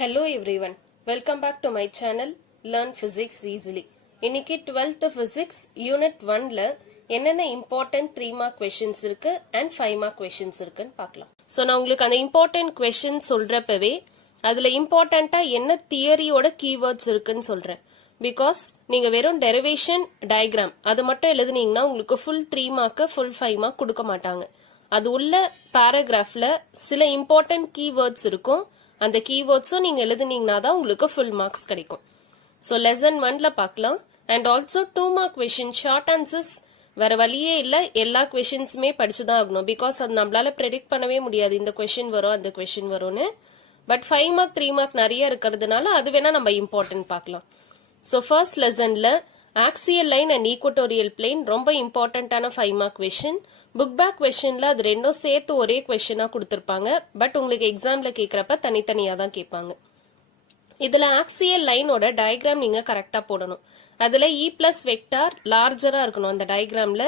Hello everyone, welcome back to my channel Learn Physics Easily. இன்னைக்கு 12th Physics Unit 1ல என்னென்ன important 3 mark questions இருக்கு and 5 mark questions இருக்குன்னு பார்க்கலாம். So நான் உங்களுக்கு அந்த important questions சொல்றப்பவே அதுல importantா என்ன தியரியோட keywords இருக்குன்னு சொல்றேன். Because நீங்க வெறும் derivation diagram அது மட்டும் எழுதுனீங்கன்னா உங்களுக்கு full 3 mark full 5 mark கொடுக்க மாட்டாங்க. அது உள்ள paragraphல சில important keywords இருக்கும். அந்த keywordsம் நீங்க எழுதுனீங்கன்னா தான் உங்களுக்கு full marks கிடைக்கும். So lesson 1ல பார்க்கலாம். And also 2 mark question short answers வேற வழியே இல்ல, எல்லா questionsமே படிச்சுதான் ஆகணும். Because அது நம்மளால predict பண்ணவே முடியாது இந்த question வரும் அந்த question வரும்னு. But 5 mark 3 mark நிறைய இருக்கிறதுனால அது வேணா நம்ம important பார்க்கலாம். So first lessonல axial line and equatorial plane ரொம்ப importantஆன 5 mark question. புக் பேக் கொஸ்டின்ல அது ரெண்டும் சேர்த்து ஒரே கொஸ்டினா கொடுத்திருப்பாங்க. பட் உங்களுக்கு எக்ஸாம்ல கேக்குறப்ப தனித்தனியா தான் கேட்பாங்க. இதுல ஆக்சியல் லைனோட டயக்ராம் நீங்க கரெக்டா போடணும். அதுல இ பிளஸ் வெக்டார் லார்ஜரா இருக்கணும். அந்த டயக்ராம்ல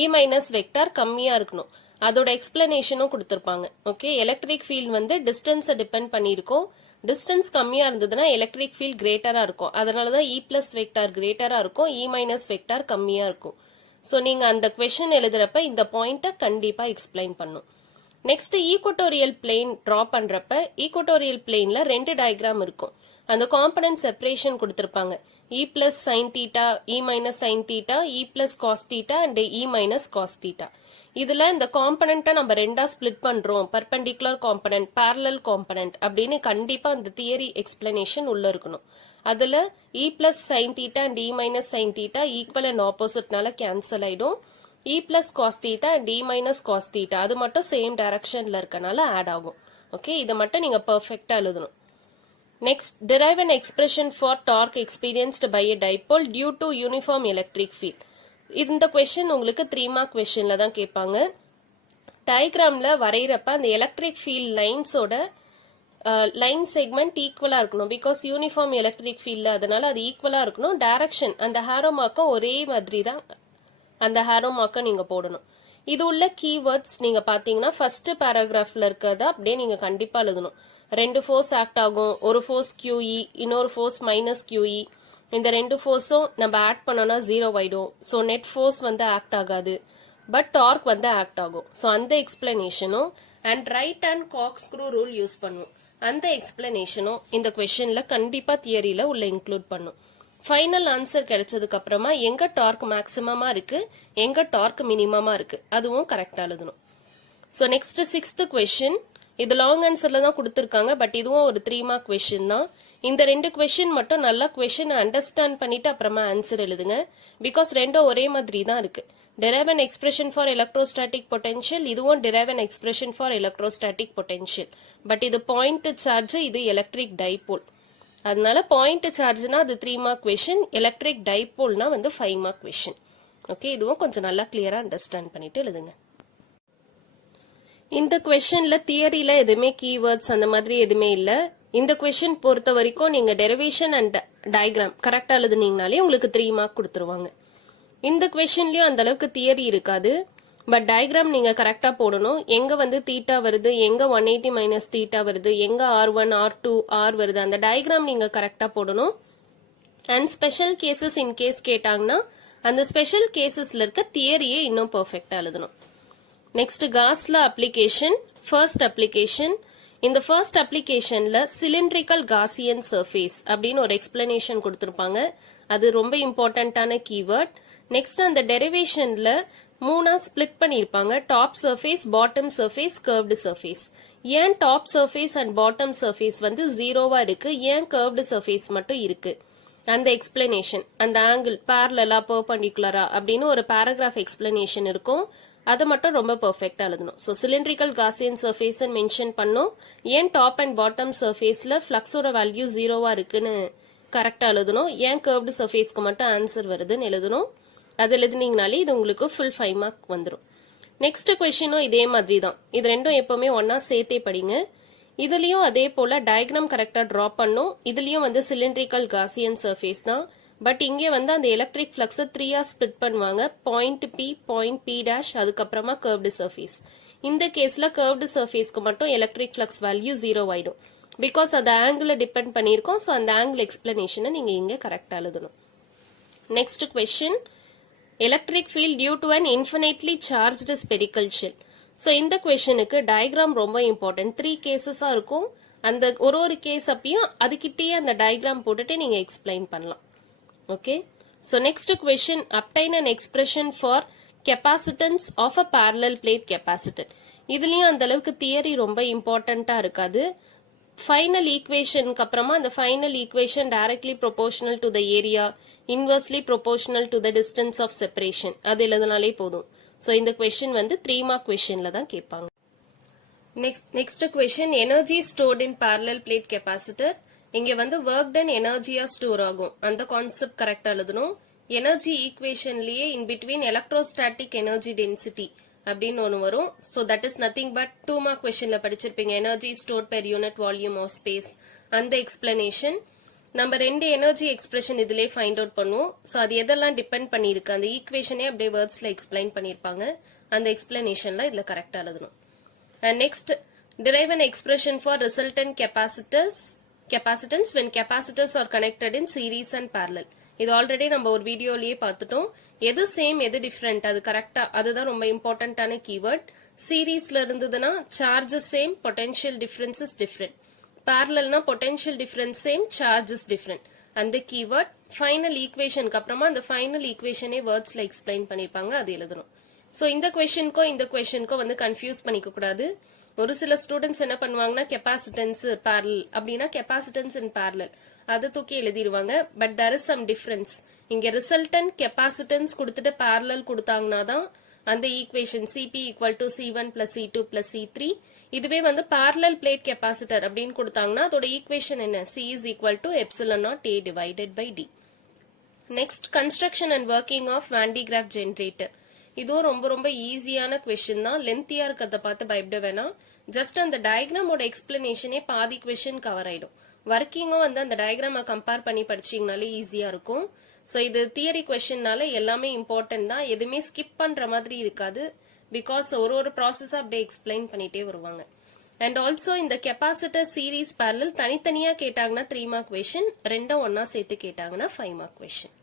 இ மைனஸ் வெக்டார் கம்மியா இருக்கணும். அதோட எக்ஸ்பிளனேஷனும் கொடுத்திருப்பாங்க. ஓகே, எலக்ட்ரிக் ஃபீல்ட் வந்து டிஸ்டன்ஸை டிபெண்ட் பண்ணிருக்கோம். டிஸ்டன்ஸ் கம்மியா இருந்ததுன்னா எலக்ட்ரிக் ஃபீல்ட் கிரேட்டரா இருக்கும். அதனாலதான் இ பிளஸ் வெக்டார் கிரேட்டரா இருக்கும், இ மைனஸ் வெக்டார் கம்மியா இருக்கும். சோ நீங்க அந்த கொஸ்டின் எழுதுறப்ப இந்த பாயிண்ட கண்டிப்பா எக்ஸ்பிளைன் பண்ணும். நெக்ஸ்ட் ஈக்குவட்டோரியல் பிளேன் டிரா பண்றப்ப ஈக்குவட்டோரியல் பிளேன்ல ரெண்டு டயக்ராம் இருக்கும். அந்த காம்பனன்ட் செப்பரேஷன் கொடுத்திருப்பாங்க. E plus sine theta, e minus sine theta, e plus cos theta and e minus cos theta. இதுல இந்த காம்பனண்ட்டை நம்ம ரெண்டா ஸ்பிளிட் பண்றோம், பர்பெண்டிகுலர் காம்பனன்ட், பேரலல் காம்பனன்ட் அப்படின்னு கண்டிப்பா அந்த தியரி எக்ஸ்பிளனேஷன் உள்ள இருக்கணும். அதுல e plus sine theta and e minus sine theta equal and ஆப்போசிட்னால கேன்சல் ஆயிடும். E plus cos theta and e minus cos theta அது மட்டும் சேம் டைரக்ஷன்ல இருக்கனால ஆட் ஆகும். ஓகே, இதை மட்டும் நீங்க பெர்ஃபெக்ட்டா எழுதணும். Next, derive an expression for torque experienced by a dipole due to uniform electric field. இந்த கொஸ்டின் உங்களுக்கு 3 மார்க் கொஸ்டின்ல தான் கேட்பாங்க. டயக்ராம்ல வரைகிறப்ப அந்த எலக்ட்ரிக் ஃபீல்ட் லைன்ஸோட லைன் செக்மெண்ட் ஈக்குவலா இருக்கணும். பிகாஸ் யூனிஃபார்ம் எலக்ட்ரிக் ஃபீல்ட்ல அதனால அது ஈக்குவலா இருக்கணும். டைரக்ஷன் அந்த ஹேரோ மார்க்கும் ஒரே மாதிரி தான் அந்த ஹேரோ மார்க்கை நீங்க போடணும். இது உள்ள கீவேர்ட்ஸ் நீங்க பாத்தீங்கன்னா ஃபர்ஸ்ட் பேராகிராஃப்ல இருக்கிறத அப்படியே நீங்க கண்டிப்பா எழுதணும். ரெண்டு ஃபோர்ஸ் ஆக்ட் ஆகும், ஒரு ஃபோர்ஸ் QE, இன்னொரு ஃபோர்ஸ் மைனஸ் QE. இந்த ரெண்டு ஃபோர்ஸும் நம்ம ஆட் பண்ணோம்னா 0 ஆயிடும். ஸோ நெட் ஃபோர்ஸ் வந்து ஆக்ட் ஆகாது, பட் டார்க் வந்து ஆக்ட் ஆகும். ஸோ அந்த எக்ஸ்பிளனேஷனும் and right and corkscrew rule use பண்ணுவோம். அந்த எக்ஸ்பிளனேஷனும் இந்த கொஸ்டின்ல கண்டிப்பா தியரியில உள்ள இன்க்ளூட் பண்ணும். ஃபைனல் ஆன்சர் கிடைச்சதுக்கு அப்புறமா எங்க டார்க் மேக்சிமமா இருக்கு, எங்க டார்க் மினிமமா இருக்கு அதுவும் கரெக்டா எழுதணும். So next 6th question. இது லாங் ஆன்சர்ல தான் கொடுத்திருக்காங்க, பட் இதுவும் ஒரு 3 மார்க் கொஸ்டின் தான். இந்த ரெண்டு கொஸ்டின் மட்டும் நல்லா கொஸ்டின் அண்டர்ஸ்டாண்ட் பண்ணிட்டு அப்புறமா ஆன்சர் எழுதுங்க. பிகாஸ் ரெண்டும் ஒரே மாதிரி தான் இருக்கு. derive an expression for electrostatic potential, இதுவும் derive an expression for electrostatic potential. But இது பாயிண்ட் சார்ஜ், இது எலக்ட்ரிக் டைபோல். அதனால பாயிண்ட் சார்ஜ்னா அது 3 மார்க் கொஸ்டின், எலக்ட்ரிக் டைபோல்னா வந்து 5 மார்க் கொஸ்டின். ஓகே, இதுவும் கொஞ்சம் நல்லா கிளியரா அண்டர்ஸ்டாண்ட் பண்ணிட்டு எழுதுங்க. இந்த கொஸ்டின்ல தியரியில எதுவுமே கீவேர்ட்ஸ் அந்த மாதிரி எதுவுமே இல்ல. இந்த கொஸ்டின் பொறுத்த வரைக்கும் நீங்க டெரிவேஷன் அண்ட் டயக்ராம் கரெக்டா எழுதுனீங்கனாலே உங்களுக்கு 3 மார்க் கொடுத்துருவாங்க. இந்த கொஸ்டின்லயும் அந்த அளவுக்கு தியரி இருக்காது, பட் டயக்ராம் நீங்க கரெக்டா போடணும். எங்க வந்து தீட்டா வருது, எங்க 180 மைனஸ் தீட்டா வருது, எங்க R1 R2 R வருது, அந்த டயக்ராம் நீங்க கரெக்டா போடணும். And special cases in case கேட்டாங்கன்னா அந்த ஸ்பெஷல் கேசஸ்ல இருக்க தியரியே இன்னும் பெர்ஃபெக்ட்டா எழுதணும். Next, Gauss law application. First application. இந்த ஃபர்ஸ்ட் அப்ளிகேஷன்ல சிலிண்ட்ரிக்கல் காசியன் சர்ஃபேஸ் அப்படின்னு ஒரு எக்ஸ்பிளனேஷன் கொடுத்திருப்பாங்க. அது ரொம்ப இம்பார்ட்டன்டான கீவேர்ட். நெக்ஸ்ட், அந்த டெரிவேஷன்ல 3 ஸ்பிளிட் பண்ணிருப்பாங்க. Top surface, bottom surface, curved surface. ஏன் top surface and bottom surface வந்து 0வா இருக்கு, ஏன் கர்வ்டு சர்ஃபேஸ் மட்டும் இருக்கு, அந்த எக்ஸ்பிளனேஷன், அந்த ஆங்கிள் பேரலலா பெர்பெண்டிகுலரா அப்படின்னு ஒரு பேராகிராஃப் எக்ஸ்பிளனேஷன் இருக்கும். அதை மட்டும் ரொம்ப பெர்ஃபெக்ட்டா எழுதணும். So cylindrical Gaussian surface mention பண்ணும். ஏன் டாப் அண்ட் பாட்டம் சர்ஃபேஸ்ல ஃபிளக்ஸோட வேல்யூ 0வா இருக்குன்னு கரெக்டா எழுதணும். ஏன் கர்வ்டு சர்ஃபேஸ்க்கு மட்டும் ஆன்சர் வருதுன்னு எழுதணும். அது எழுதினீங்கனாலே இது உங்களுக்கு ஃபுல் 5 மார்க் வந்துடும். நெக்ஸ்ட் கொஸ்டினும் இதே மாதிரி தான். இது ரெண்டும் எப்பவுமே ஒன்னா சேர்த்தே படிங்க. இதுலயும் அதே போல டயக்ராம் கரெக்டா டிரா பண்ணும். இதுலயும் வந்து சிலிண்ட்ரிக்கல் காசியன் சர்ஃபேஸ் தான். பட் இங்கே வந்து அந்த எலக்ட்ரிக் ஃபிளக்ஸை 3ஆ ஸ்பிளிட் பண்ணுவாங்க. Point P, point P dash, அதுக்கப்புறமா கர்வ்டு சர்ஃபேஸ். இந்த கேஸ்ல கர்வ்டு சர்ஃபேஸ்க்கு மட்டும் எலக்ட்ரிக் ஃபிளக்ஸ் வேல்யூ 0 ஆயிடும். பிகாஸ் அந்த ஆங்கிள் டிபெண்ட் பண்ணியிருக்கோம். ஸோ அந்த ஆங்கிள் எக்ஸ்பிளனேஷனை நீங்க இங்க கரெக்டா எழுதணும். Next question, electric field due to an infinitely charged spherical shell. So இந்த கொஸ்டினுக்கு டயக்ராம் ரொம்ப இம்பார்ட்டன்ட். 3 கேசஸா இருக்கும். அந்த ஒரு கேஸ் அப்பயும் அதுக்கிட்டே அந்த டயக்ராம் போட்டுட்டு நீங்க எக்ஸ்பிளைன் பண்ணலாம். Okay. So next question, obtain an expression for capacitance of a parallel plate capacitor. இதுலயும் அந்த அளவுக்கு தியரி ரொம்ப இம்பார்ட்டன்டா இருக்காது. ஃபைனல் ஈக்குவேஷனுக்கு அப்புறமா அந்த final equation directly proportional to the area, inversely proportional to the distance of separation, அது எழுதினாலே போதும். ஸோ இந்த கொஸ்டின் வந்து 3 மார்க் கொஸ்டின்ல தான் கேட்பாங்க. நெக்ஸ்ட் கொஸ்டின், எனர்ஜி ஸ்டோர்ட் இன் parallel plate capacitor. இங்க வந்து ஒர்க் டன் எனர்ஜியா ஸ்டோர் ஆகும். அந்த கான்செப்ட் கரெக்டா எழுதணும். எனர்ஜி ஈக்குவேஷன்லயே in between electrostatic energy density அப்படின்னு ஒன்று வரும். So that is nothing but 2 mark கொஸ்டின்ல படிச்சிருப்பீங்க. Energy store per unit volume of space, அந்த எக்ஸ்பிளனேஷன். நம்ம 2 எனர்ஜி எக்ஸ்பிரஷன் இதுலயே ஃபைண்ட் அவுட் பண்ணுவோம். ஸோ அது எதெல்லாம் டிபெண்ட் பண்ணிருக்கு, அந்த ஈக்குவேஷனே அப்படியே வேர்ட்ஸ்ல எக்ஸ்பிளைன் பண்ணிருப்பாங்க. அந்த எக்ஸ்பிளனேஷன்ல இதுல கரெக்டா எழுதணும். And next, derive an expression for resultant capacitance when capacitors are connected in series and parallel. இது ஆல்ரெடி நம்ம ஒரு வீடியோலயே பார்த்துட்டோம். எது சேம் எது டிஃபரெண்ட், அது கரெக்டா, அதுதான் ரொம்ப இம்பார்ட்டன்டான கீவேர்ட். சீரீஸ்ல இருந்ததுன்னா charges same, potential difference is different. parallelனா potential difference same, charge is different. அந்த கீவேர்ட் ஃபைனல் ஈக்குவேஷனுக்கு அப்புறமா அந்த ஃபைனல் ஈக்குவேஷனே வேர்ட்ஸ்ல எக்ஸ்பிளைன் பண்ணிருப்பாங்க, அது எழுதணும். சோ இந்த கொஸ்டினுக்கும் வந்து கன்ஃபியூஸ் பண்ணிக்க கூடாது. ஒரு சில ஸ்டூடெண்ட்ஸ் என்ன பண்ணுவாங்கன்னா கெப்பாசிட்டன்ஸ் parallel அப்படின்னா கெப்பாசிட்டன்ஸ் இன் parallel அதை தூக்கி எழுதிடுவாங்க. But there is some difference. இங்க ரிசல்டன்ட் கெப்பாசிட்டன்ஸ் கொடுத்துட்டு parallel கொடுத்தாங்கன்னா தான் அந்த equation Cp equal to C1 plus C2 plus C3. இதுவே வந்து parallel plate capacitor அப்படின்னு கொடுத்தாங்கன்னா அதோட ஈக்குவேஷன் என்ன, C is equal to epsilon naught A divided by D. Next, construction and working of Van de Graaff generator. இதுவும் ரொம்ப ரொம்ப ஈஸியான கொஸ்டின் தான். லென்த்தியா இருக்கிறத பார்த்து பயப்பட வேணாம். ஜஸ்ட் அந்த டயக்ராமோட எக்ஸ்பிளனேஷனே பாதி கொஸ்டின் கவர் ஆயிடும். ஒர்க்கிங்கும் வந்து அந்த டயக்ராமை கம்பேர் பண்ணி படிச்சீங்கனாலே ஈஸியா இருக்கும். ஸோ இது தியரி கொஸ்டின்னால எல்லாமே இம்பார்ட்டன்ட் தான். எதுவுமே ஸ்கிப் பண்ற மாதிரி இருக்காது. பிகாஸ் ஒரு ப்ராசஸா அப்படியே எக்ஸ்பிளைன் பண்ணிட்டே வருவாங்க. அண்ட் ஆல்சோ இந்த கெப்பாசிட்டர் சீரீஸ் parallel தனித்தனியா கேட்டாங்கன்னா 3 மார்க் கொஸ்டின், ரெண்டும் ஒன்னா சேர்த்து கேட்டாங்கன்னா 5 மார்க் கொஸ்டின்.